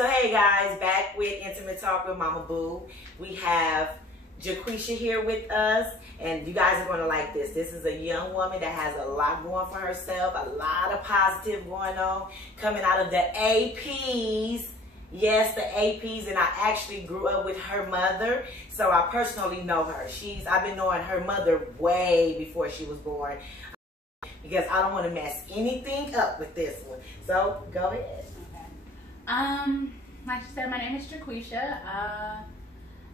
So hey guys, back with Intimate Talk with MomaBoo. We have Jaquesha here with us, and you guys are going to like this. This is a young woman that has a lot going for herself, a lot of positive going on, coming out of the APs. Yes, the APs, and I actually grew up with her mother, so I personally know her. I've been knowing her mother way before she was born, because I don't want to mess anything up with this one. So go ahead. Like she said, my name is Jaquesha.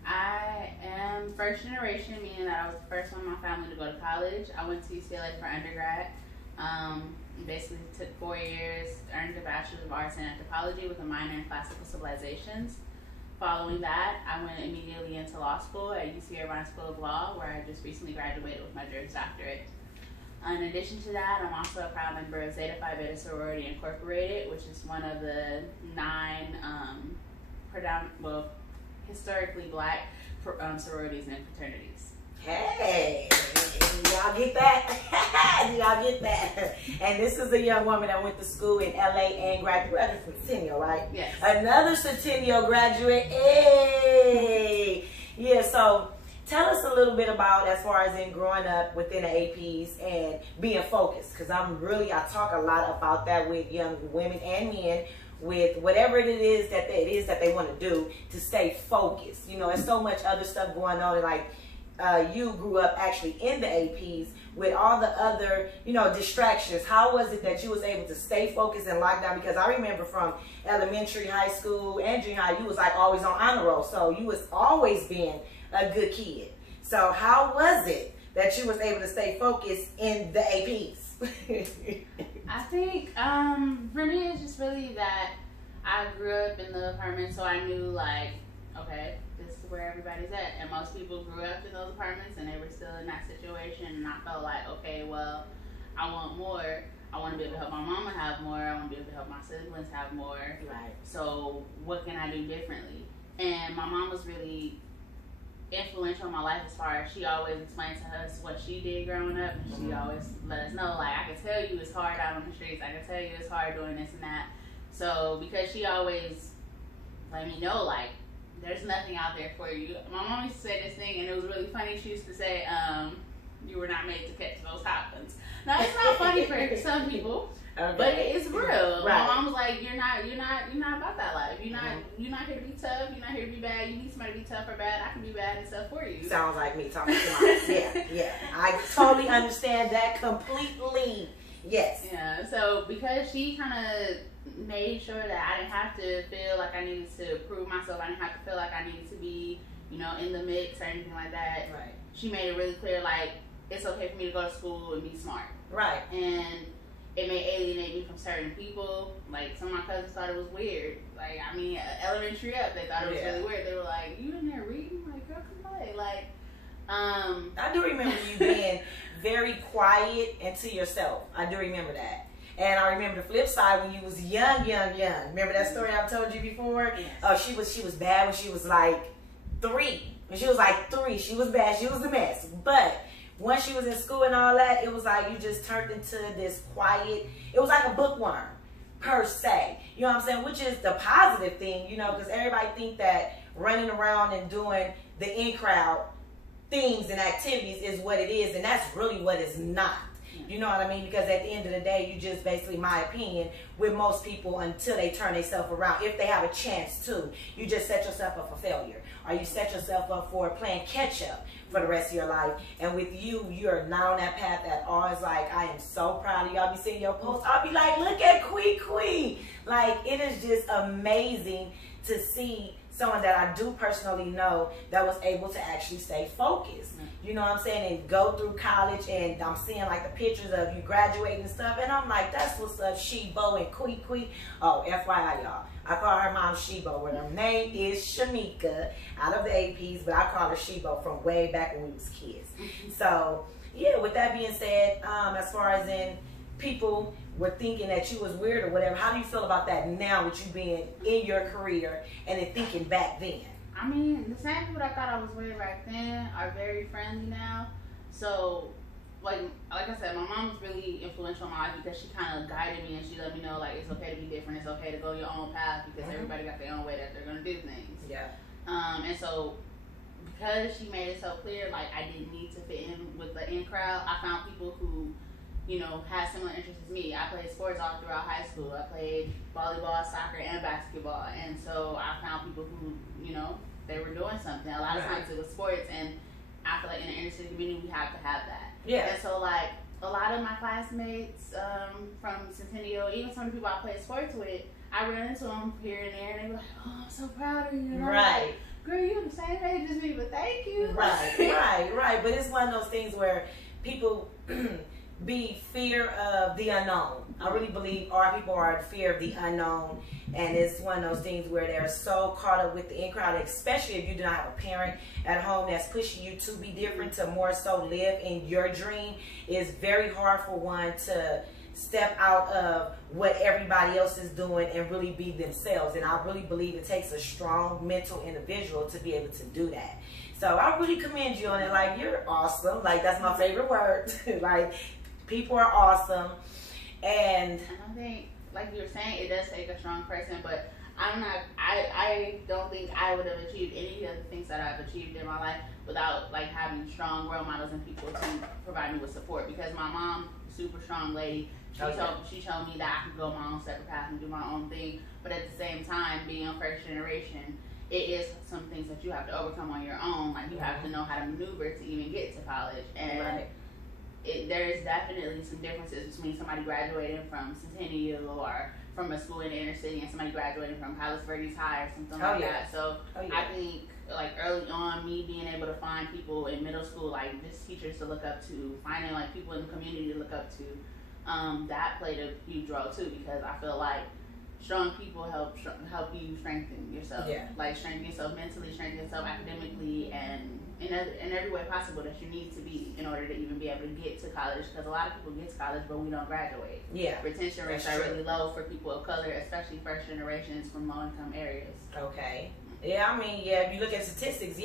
I am first generation, meaning that I was the first one in my family to go to college. I went to UCLA for undergrad. Basically took 4 years, earned a Bachelor of Arts in Anthropology with a minor in Classical Civilizations. Following that, I went immediately into law school at UC Irvine School of Law, where I just recently graduated with my Juris Doctorate. In addition to that, I'm also a proud member of Zeta Phi Beta Sorority Incorporated, which is one of the 9 historically black sororities and fraternities. Hey, y'all get that? Y'all get that? And this is a young woman that went to school in LA and graduated from Centennial, right? Yes. Another Centennial graduate. Hey! Yeah, so tell us a little bit about, as far as in growing up within the APs and being focused, because I talk a lot about that with young women and men, with whatever it is that they want to do, to stay focused. You know, there's so much other stuff going on, and like you grew up actually in the APs with all the other, you know, distractions. How was it that you was able to stay focused in lockdown? Because I remember from elementary, high school, and junior high, you was like always on honor roll, so you was always being a good kid. So how was it that you was able to stay focused in the APs? I think for me, it's just really that I grew up in the apartment, so I knew, like, okay, this is where everybody's at. And most people grew up in those apartments and they were still in that situation, and I felt like, okay, well, I want more. I want to be able to help my mama have more. I want to be able to help my siblings have more. Right. So what can I do differently? And my mom was really influential in my life, as far as she always explained to us what she did growing up, and she always let us know, like, I can tell you it's hard out on the streets, I can tell you it's hard doing this and that. So because she always let me know, like, there's nothing out there for you. My mom used to say this thing, and it was really funny. She used to say, you were not made to catch those Hopkins. Now, it's not funny for some people, okay, but it's real. Right. My mom was like, you're not about that life. You're not here to be tough. You're not here to be bad. You need somebody to be tough or bad. I can be bad and stuff for you. Sounds like me talking to mom. Yeah. I totally understand that completely. Yes. Yeah. So because she kind of made sure that I didn't have to feel like I needed to prove myself. I didn't have to feel like I needed to be, you know, in the mix or anything like that. Right. She made it really clear, like, it's okay for me to go to school and be smart. Right. And it may alienate me from certain people. Like, some of my cousins thought it was weird. Like, I mean, elementary up, they thought it was really weird. They were like, you in there reading? Like, girl, come play. Like, I do remember you being very quiet and to yourself. I do remember that. And I remember the flip side when you was young. Remember that story I've told you before? Yes. She was bad when she was like 3. When she was like 3, she was bad. She was a mess. But once she was in school and all that, it was like you just turned into this quiet. It was like a bookworm, per se. You know what I'm saying? Which is the positive thing, you know, because everybody think that running around and doing the in-crowd things and activities is what it is, and that's really what it's not. You know what I mean? Because at the end of the day, you just basically, my opinion, with most people, until they turn themselves around, if they have a chance to, you just set yourself up for failure. Or you set yourself up for playing catch up for the rest of your life. And with you, you're not on that path at all. It's like, I am so proud of you. I'll be seeing your posts. I'll be like, look at Quee. Like, it is just amazing to see someone that I do personally know that was able to actually stay focused. You know what I'm saying? And go through college, and I'm seeing like the pictures of you graduating and stuff, and I'm like, that's what's up, Shebo and Quee. Oh, FYI, y'all, I call her mom Shebo, where her name is Shamika out of the APs, but I call her Shebo from way back when we was kids. So yeah, with that being said, as far as in people were thinking that you was weird or whatever, how do you feel about that now with you being in your career and then thinking back then? I mean, the same people that thought I was weird back then are very friendly now. So like I said, my mom was really influential in my life because she kind of guided me and she let me know like it's okay to be different, it's okay to go your own path because everybody got their own way that they're gonna do things. Yeah. And so because she made it so clear, like I didn't need to fit in with the in crowd. I found people who, you know, had similar interests as me. I played sports all throughout high school. I played volleyball, soccer, and basketball, and so I found people who, you know, they were doing something. A lot of times it was sports, and I feel like in the inner city community we have to have that. Yeah. And so like a lot of my classmates from Centennial, even some of the people I played sports with, I ran into them here and there, and they were like, "Oh, I'm so proud of you." And right. Like, girl, you're the same age as me, but thank you. Right. But it's one of those things where people be fear of the unknown. I really believe our people are in fear of the unknown, and it's one of those things where they're so caught up with the in crowd, especially if you do not have a parent at home that's pushing you to be different, to more so live in your dream. It's very hard for one to step out of what everybody else is doing and really be themselves. And I really believe it takes a strong mental individual to be able to do that. So I really commend you on it. Like, you're awesome. Like, that's my favorite word. Like, people are awesome. And I think, like you were saying, it does take a strong person, but I don't think I would have achieved any of the things that I've achieved in my life without like having strong role models and people to provide me with support. Because my mom, super strong lady, she showed me that I could go my own separate path and do my own thing. But at the same time, being on first generation, it is some things that you have to overcome on your own. Like you have to know how to maneuver to even get to college. And there's definitely some differences between somebody graduating from Centennial or from a school in the inner city and somebody graduating from Palos Verdes High or something like that. So I think like early on, me being able to find people in middle school, like just teachers to look up to, finding like people in the community to look up to, that played a huge role too, because I feel like strong people help you strengthen yourself. Like strengthen yourself mentally, strengthen yourself academically, and in every way possible that you need to be in order to even be able to get to college. Because a lot of people get to college, but we don't graduate. Retention rates are really low for people of color, especially first generations from low income areas. Okay. Yeah, I mean, if you look at statistics,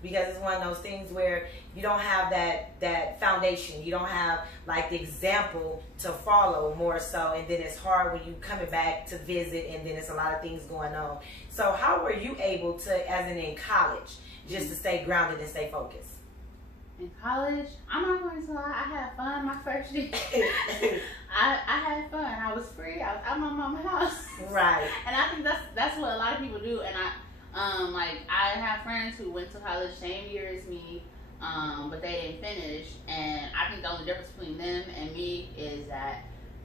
because it's one of those things where you don't have that foundation. You don't have like the example to follow more so, and then it's hard when you coming back to visit, and then it's a lot of things going on. So how were you able to, as in college, just to stay grounded and stay focused? In college, I'm not going to lie, I had fun my first year. I had fun. I was free. I was at my mama's house. Right. And I think that's what a lot of people do. And I have friends who went to college same year as me, but they didn't finish. And I think the only difference between them and me is that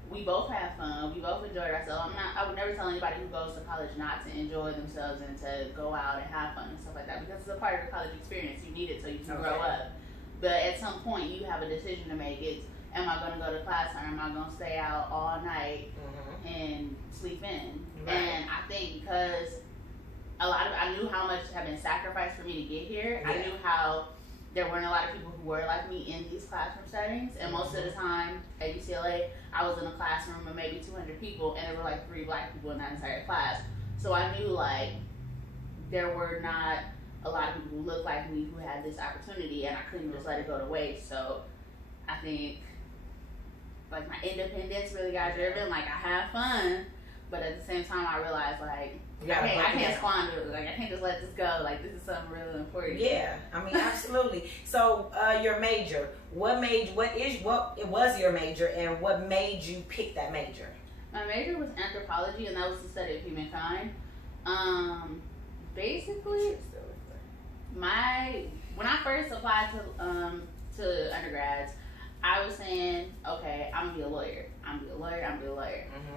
we both have fun. We both enjoyed ourselves. I would never tell anybody who goes to college not to enjoy themselves and to go out and have fun and stuff like that, because it's a part of the college experience. You need it so you can grow up. But at some point, you have a decision to make. It's, am I going to go to class, or am I going to stay out all night and sleep in? And I think because I knew how much had been sacrificed for me to get here. I knew how there weren't a lot of people who were like me in these classroom settings. And most of the time at UCLA, I was in a classroom of maybe 200 people, and there were like 3 black people in that entire class. So I knew like there were not a lot of people who looked like me who had this opportunity, and I couldn't just let it go to waste. So I think like my independence really got driven. Like I had fun, but at the same time I realized like I can't squander it. Like I can't just let this go. Like this is something really important. Yeah, I mean absolutely. So your major, what was your major, and what made you pick that major? My major was anthropology, and that was the study of humankind. Basically, when I first applied to undergrads, I was saying, okay, I'm gonna be a lawyer.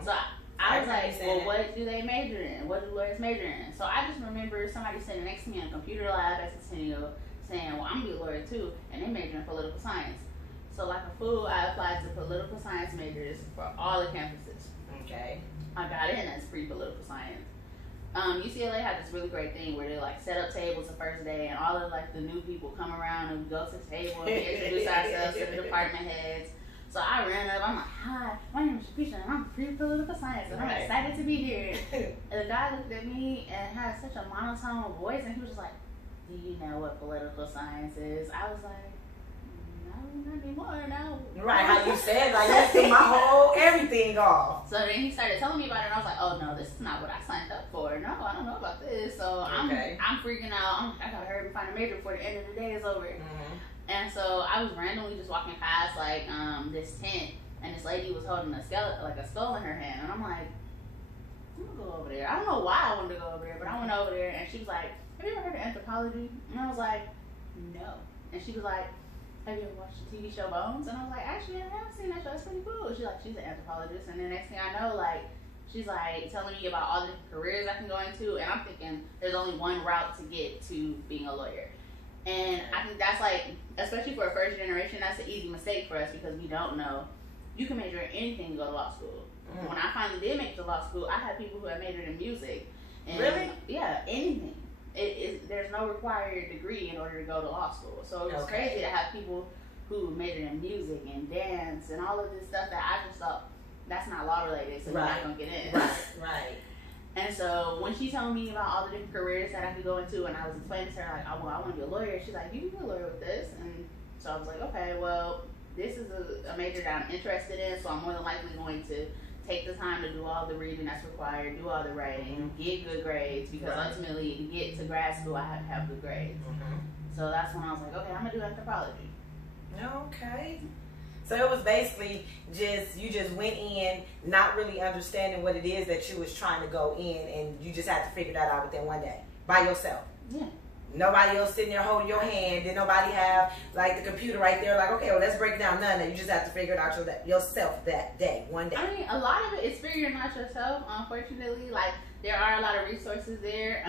So I was like, well, what do they major in? What do lawyers major in? So I just remember somebody sitting next to me in a computer lab at Centennial saying, well, I'm gonna be a lawyer too, and they major in political science. So like a fool, I applied to political science majors for all the campuses. Okay. I got in as free political science. UCLA had this really great thing where they like set up tables the first day, and all of like the new people come around and we go to the table and we introduce ourselves to the department heads. So I ran up, I'm like, hi, my name is Jaquesha, and I'm free political science, and I'm excited to be here. And the guy looked at me and had such a monotone voice, and he was just like, do you know what political science is? I was like, no, not anymore, no. Right, how you said, like, you threw my whole everything off. So then he started telling me about it, and I was like, oh no, this is not what I signed up for. No, I don't know about this. So I'm freaking out. I gotta hurry and find a major before the end of the day is over. And so I was randomly just walking past like this tent, and this lady was holding a skull in her hand, and I'm like, I'm gonna go over there. I don't know why I wanted to go over there, but I went over there, and she was like, have you ever heard of anthropology? And I was like, no. And she was like, have you ever watched the TV show Bones? And I was like, actually, I have seen that show. It's pretty cool. She's like, she's an anthropologist. And then next thing I know, like, she's like telling me about all the different careers I can go into. And I'm thinking there's only one route to get to being a lawyer. And I think that's like, especially for a first generation, that's an easy mistake for us because we don't know. You can major in anything and go to law school. When I finally did make it to law school, I had people who had majored in music. And really? Yeah, anything. There's no required degree in order to go to law school. So it was crazy to have people who majored in music and dance and all of this stuff that I just thought, that's not law related, so you're not going to get in. Right. And so when she told me about all the different careers that I could go into, and I was explaining to her, like, oh, well, I want to be a lawyer, she's like, you can be a lawyer with this. And so I was like, okay, well, this is a major that I'm interested in, so I'm more than likely going to take the time to do all the reading that's required, do all the writing, get good grades, because ultimately to get to grad school, I have to have good grades. So that's when I was like, okay, I'm going to do anthropology. Okay. So it was basically you just went in not really understanding what it is that you was trying to go in, and you just had to figure that out within one day by yourself. Yeah. Nobody else sitting there holding your hand. Did nobody have like the computer right there like, okay, well, let's break it down. None of that. You just have to figure it out yourself that day, one day. I mean, a lot of it is figuring out yourself, unfortunately. Like, there are a lot of resources there.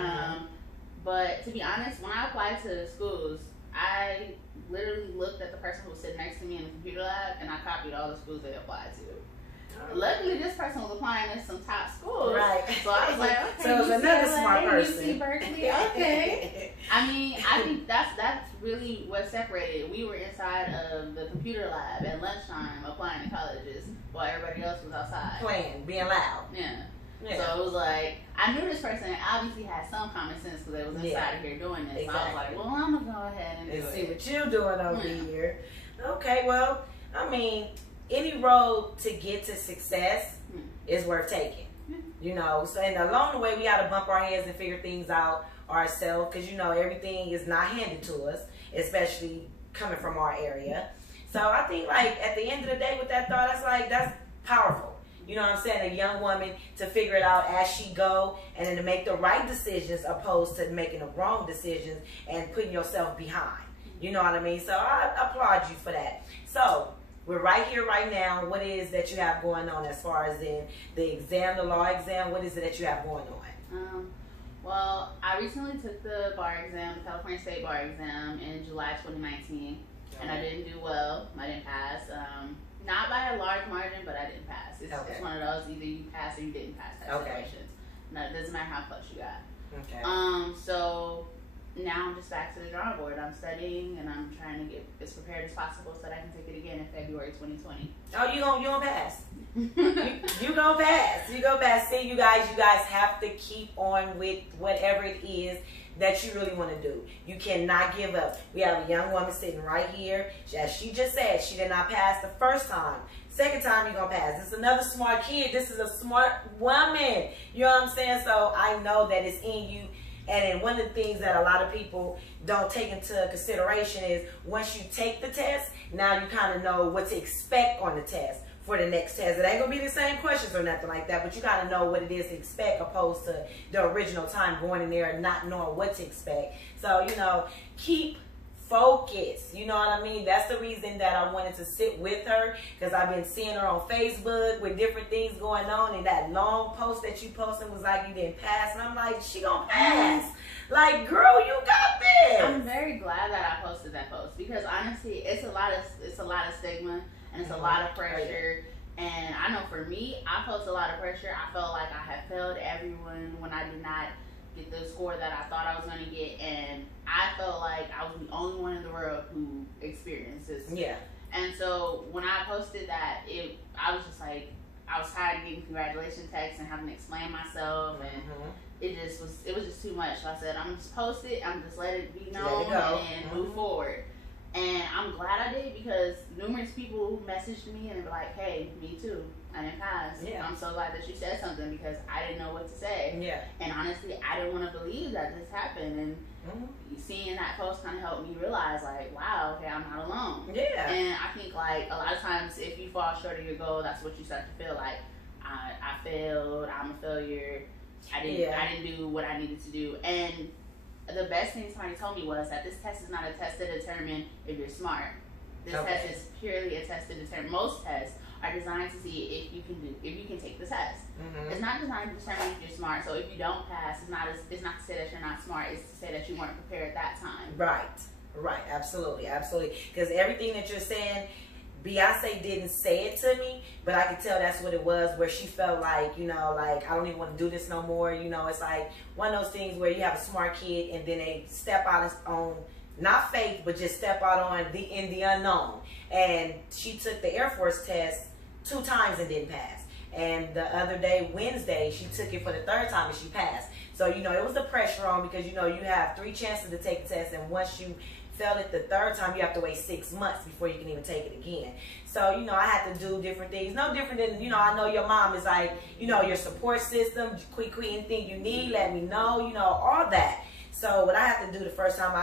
But to be honest, when I applied to schools, I literally looked at the person who was sitting next to me in the computer lab, and I copied all the schools they applied to. Luckily, this person was applying to some top schools. Right. So I was like, okay, so it was another smart person. UC Berkeley, okay. I mean, I think that's really what separated. We were inside of the computer lab at lunchtime applying to colleges while everybody else was outside. Playing, being loud. Yeah. So it was like, I knew this person obviously had some common sense because they was inside of here doing this. So I was like, well, I'm going to go ahead and do it. See what you're doing over here. Okay, well, I mean, any road to get to success is worth taking. You know, so and along the way, we got to bump our heads and figure things out ourselves because, you know, everything is not handed to us, especially coming from our area. So I think, like, at the end of the day with that thought, that's powerful. You know what I'm saying? A young woman to figure it out as she go and then to make the right decisions opposed to making the wrong decisions and putting yourself behind. You know what I mean? So I applaud you for that. So we're right here, right now. What is that you have going on as far as in the exam, the law exam? What is it that you have going on? Well, I recently took the bar exam, the California State Bar exam in July 2019, and I didn't do well. I didn't pass. Not by a large margin, but I didn't pass. It's one of those, either you pass or you didn't pass type situations. No, it doesn't matter how close you got. So now I'm just back to the drawing board. I'm studying and I'm trying to get as prepared as possible so that I can take it again in February 2020. Oh, you gonna pass. you gonna pass. You gonna pass. See, you guys have to keep on with whatever it is that you really want to do. You cannot give up. We have a young woman sitting right here. As she just said, she did not pass the first time. Second time, you're going to pass. This is another smart kid. This is a smart woman. You know what I'm saying? So I know that it's in you. And then one of the things that a lot of people don't take into consideration is once you take the test, now you kind of know what to expect on the test for the next test. It ain't going to be the same questions or nothing like that, but you got to know what it is to expect opposed to the original time going in there and not knowing what to expect. So, you know, keep focused. You know what I mean? That's the reason that I wanted to sit with her because I've been seeing her on Facebook with different things going on, and that long post that you posted was like you didn't pass, and I'm like, she gonna pass. Like, girl, you got this. I'm very glad that I posted that post because honestly, it's a lot of stigma. And it's a lot of pressure. And I know for me, I felt a lot of pressure. I felt like I had failed everyone when I did not get the score that I thought I was going to get. And I felt like I was the only one in the world who experienced this. Yeah. And so when I posted that, I was just like, I was tired of getting congratulation texts and having to explain myself. And it was just too much. So I said, I'm just post it. I'm just let it be known and move forward. And I'm glad I did, because numerous people messaged me and they were like, hey, me too. I didn't pass. Yeah. I'm so glad that you said something, because I didn't know what to say. Yeah. And honestly, I didn't want to believe that this happened. And seeing that post kind of helped me realize, like, wow, okay, I'm not alone. Yeah. And I think, like, a lot of times if you fall short of your goal, that's what you start to feel like. I failed. I'm a failure. I didn't do what I needed to do. And the best thing somebody told me was that this test is not a test to determine if you're smart. This test is purely a test to determine. Most tests are designed to see if you can take the test. It's not designed to determine if you're smart. So if you don't pass, it's not to say that you're not smart. It's to say that you weren't prepared at that time. Right. Absolutely. Because everything that you're saying, Beyonce didn't say it to me, but I could tell that's what it was, where she felt like, like, I don't even want to do this no more. It's like one of those things where you have a smart kid and then they step out on, not faith, but just step out on in the unknown. And she took the Air Force test 2 times and didn't pass. And the other day, Wednesday, she took it for the 3rd time and she passed. So, it was the pressure on, because, you have 3 chances to take the test, and once you fail it the 3rd time, you have to wait 6 months before you can even take it again. So, I had to do different things. No different than, I know your mom is like, your support system, quick, anything you need, let me know, all that. So what I have to do the first time,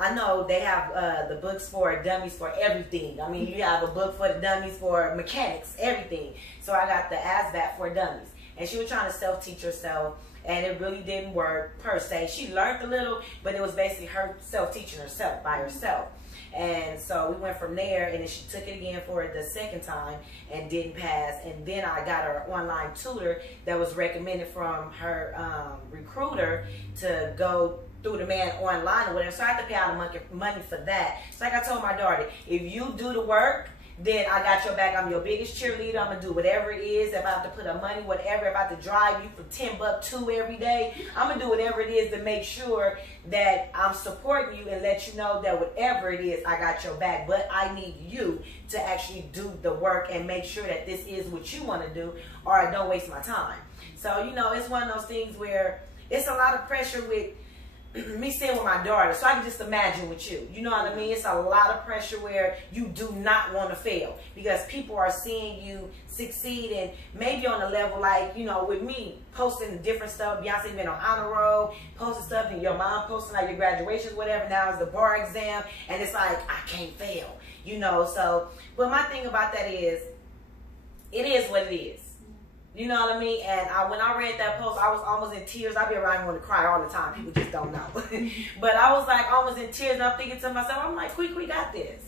I know they have the books for dummies for everything. I mean, you have a book for the dummies for mechanics, everything. So I got the ASVAB for dummies. And she was trying to self-teach herself, and it really didn't work per se. She learned a little, but it was basically her self-teaching herself by herself. And so we went from there, and then she took it again for the 2nd time and didn't pass. And then I got her online tutor that was recommended from her recruiter to go through the man online or whatever. So I had to pay out money for that. So like I told my daughter, if you do the work, then I got your back. I'm your biggest cheerleader. I'm going to do whatever it is. If I have to put up money, whatever. If I have to drive you from Timbuktu every day, I'm going to do whatever it is to make sure that I'm supporting you and let you know that whatever it is, I got your back. But I need you to actually do the work and make sure that this is what you want to do, or I don't waste my time. So, it's one of those things where it's a lot of pressure with me staying with my daughter, so I can just imagine with you. You know what I mean? It's a lot of pressure where you do not want to fail, because people are seeing you succeed, and maybe on a level like, with me posting different stuff. Beyonce been on honor roll, posting stuff, and your mom posting like your graduations, whatever. Now it's the bar exam, and it's like, I can't fail, So, but my thing about that is, it is what it is. You know what I mean? And when I read that post, I was almost in tears. I be around wanting to cry all the time. People just don't know. But I was like almost in tears, and I'm thinking to myself, I'm like, Quick, we got this.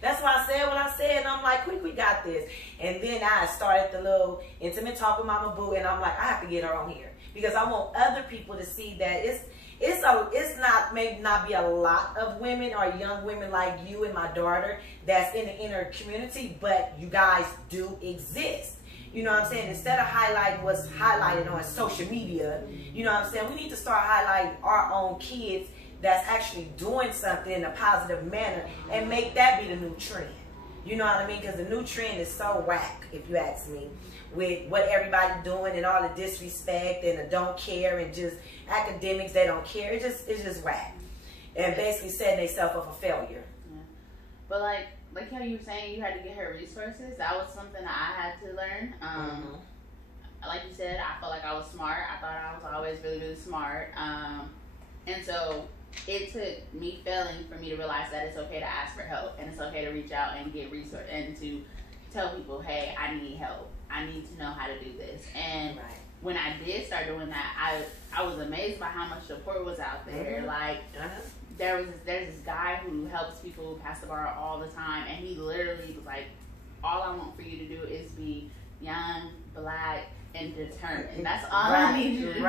That's why I said what I said, and I'm like, Quick, we got this. And then I started the little intimate talk with MomaBoo, and I'm like, I have to get her on here, because I want other people to see that may not be a lot of women or young women like you and my daughter that's in the inner community, but you guys do exist. You know what I'm saying? Instead of highlighting what's highlighted on social media, you know what I'm saying? We need to start highlighting our own kids that's actually doing something in a positive manner, and make that be the new trend. You know what I mean? Because the new trend is so whack, if you ask me, with what everybody's doing and all the disrespect and the don't care and just academics, they don't care. It's just whack. And basically setting themselves up for failure. Yeah. But like how you were saying, you had to get her resources. That was something that I had to learn. Like you said, I felt like I was smart. I thought I was always really, really smart. And so it took me failing for me to realize that it's okay to ask for help, and it's okay to reach out and get resources, and to tell people, hey, I need help. I need to know how to do this. And when I did start doing that, I was amazed by how much support was out there. Like, there's this guy who helps people pass the bar all the time, and he literally was like, all I want for you to do is be young, black, and determined. That's all I need you to do.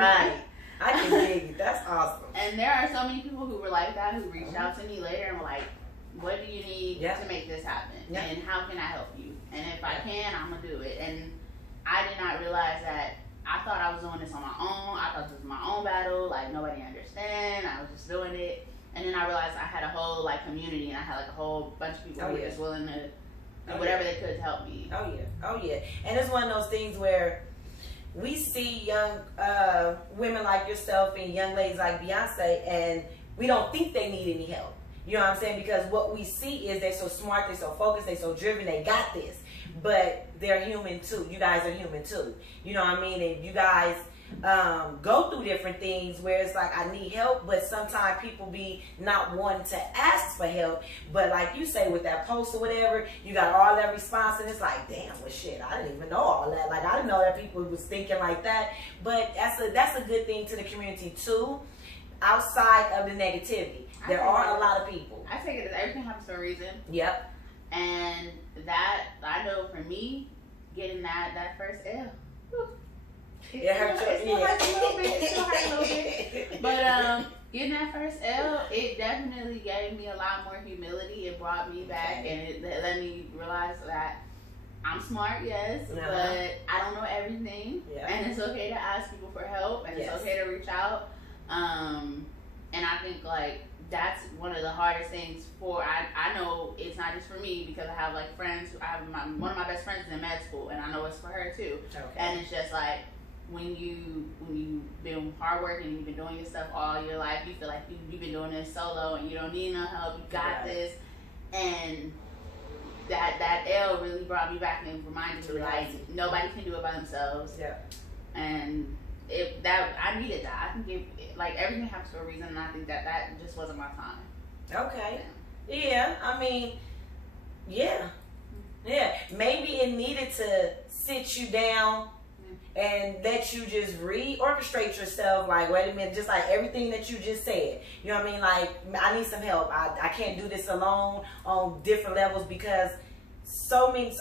I can dig it. That's awesome. And there are so many people who were like that, who reached out to me later and were like, what do you need to make this happen? And how can I help you? And if I can, I'm going to do it. And I did not realize that I thought I was doing this on my own. I thought this was my own battle. Like, nobody understand. I was just doing it. And then I realized I had a whole, like, community, and I had, like, a whole bunch of people who were just willing to do whatever they could to help me. Oh, yeah. And it's one of those things where we see young women like yourself and young ladies like Beyonce, and we don't think they need any help. You know what I'm saying? Because what we see is they're so smart, they're so focused, they're so driven, they got this. But they're human too. You guys are human too. You know what I mean? And you guys go through different things where it's like, I need help, but sometimes people be not wanting to ask for help. But like you say, with that post or whatever, you got all that response, and it's like, damn, well shit, I didn't even know all that. Like, I didn't know that people was thinking like that. But that's a good thing to the community too, outside of the negativity. There are a lot of people. I take it as everything happens for a reason. Yep. And that, I know for me, getting that first L. Whew, It hurts. It still hurts a little bit. It still hurts a little bit. But getting that first L, it definitely gave me a lot more humility. It brought me back, and it let me realize that I'm smart, yes, but I don't know everything. Yeah. And it's okay to ask people for help, and it's okay to reach out. And I think like that's one of the hardest things for, I know it's not just for me, because I have like friends, I have one of my best friends is in med school, and I know it's for her too. Okay. And it's just like, when you've been hardworking, you've been doing your stuff all your life, you feel like you've been doing this solo and you don't need no help, you got this. And that L really brought me back and reminded me like nobody can do it by themselves. Yeah. And I needed that. I can give, like, everything happens for a reason, and I think that just wasn't my time. Okay. Yeah. I mean, yeah. Maybe it needed to sit you down and let you just reorchestrate yourself. Like, wait a minute, just like everything that you just said. You know what I mean? Like, I need some help. I can't do this alone on different levels, because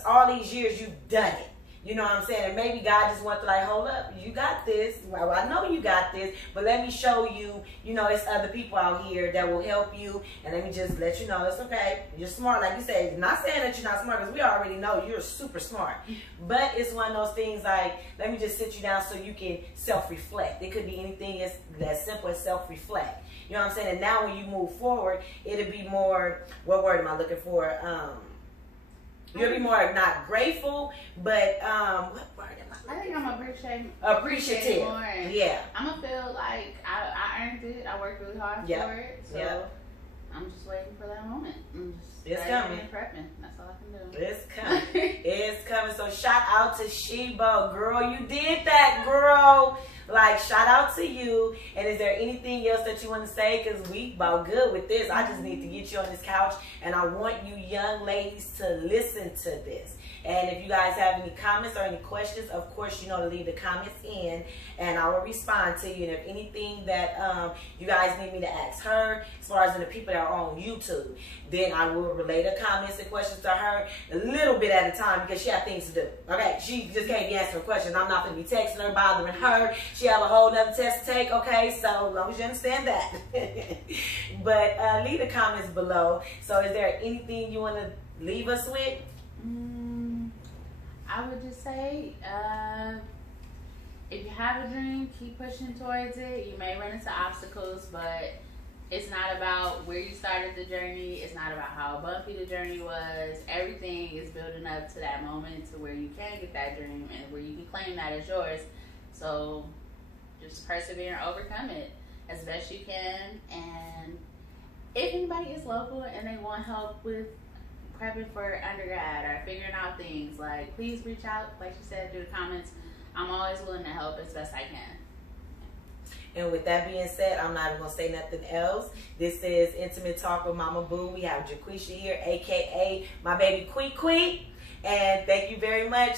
all these years you've done it. You know what I'm saying? And maybe God just wants to like, hold up, you got this. Well, I know you got this, but let me show you, you know, it's other people out here that will help you. And let me just let you know it's okay. You're smart. Like you said, not saying that you're not smart, because we already know you're super smart. But it's one of those things like, let me just sit you down so you can self-reflect. It could be anything as simple as self-reflect. You know what I'm saying? And now when you move forward, it'll be more, what word am I looking for? You'll be more not grateful, but what word am I? I think I'm appreciative. More. Yeah. I'm gonna feel like I earned it. I worked really hard for it. So I'm just waiting for that moment. It's coming. And prepping. That's all I can do. It's coming. It's coming. So shout out to Sheba, girl. You did that, girl. Like, shout out to you. And is there anything else that you want to say? Because we about good with this. I just need to get you on this couch, and I want you young ladies to listen to this. And if you guys have any comments or any questions, of course, you know to leave the comments in, and I will respond to you. And if anything that you guys need me to ask her, as far as the people that are on YouTube, then I will relay the comments and questions to her a little bit at a time, because she has things to do. Okay, she just can't be answering questions. I'm not going to be texting her, bothering her. She have a whole nother test to take. Okay, so as long as you understand that. But leave the comments below. So is there anything you want to leave us with? I would just say, if you have a dream, keep pushing towards it. You may run into obstacles, but it's not about where you started the journey. It's not about how bumpy the journey was. Everything is building up to that moment to where you can get that dream and where you can claim that as yours. So just persevere and overcome it as best you can. And if anybody is local and they want help with prepping for undergrad or figuring out things, like, please reach out, like you said, through the comments. I'm always willing to help as best I can. And with that being said, I'm not even going to say nothing else. This is Intimate Talk with MomaBoo. We have Jaquesha here, a.k.a. my baby Quee. And thank you very much.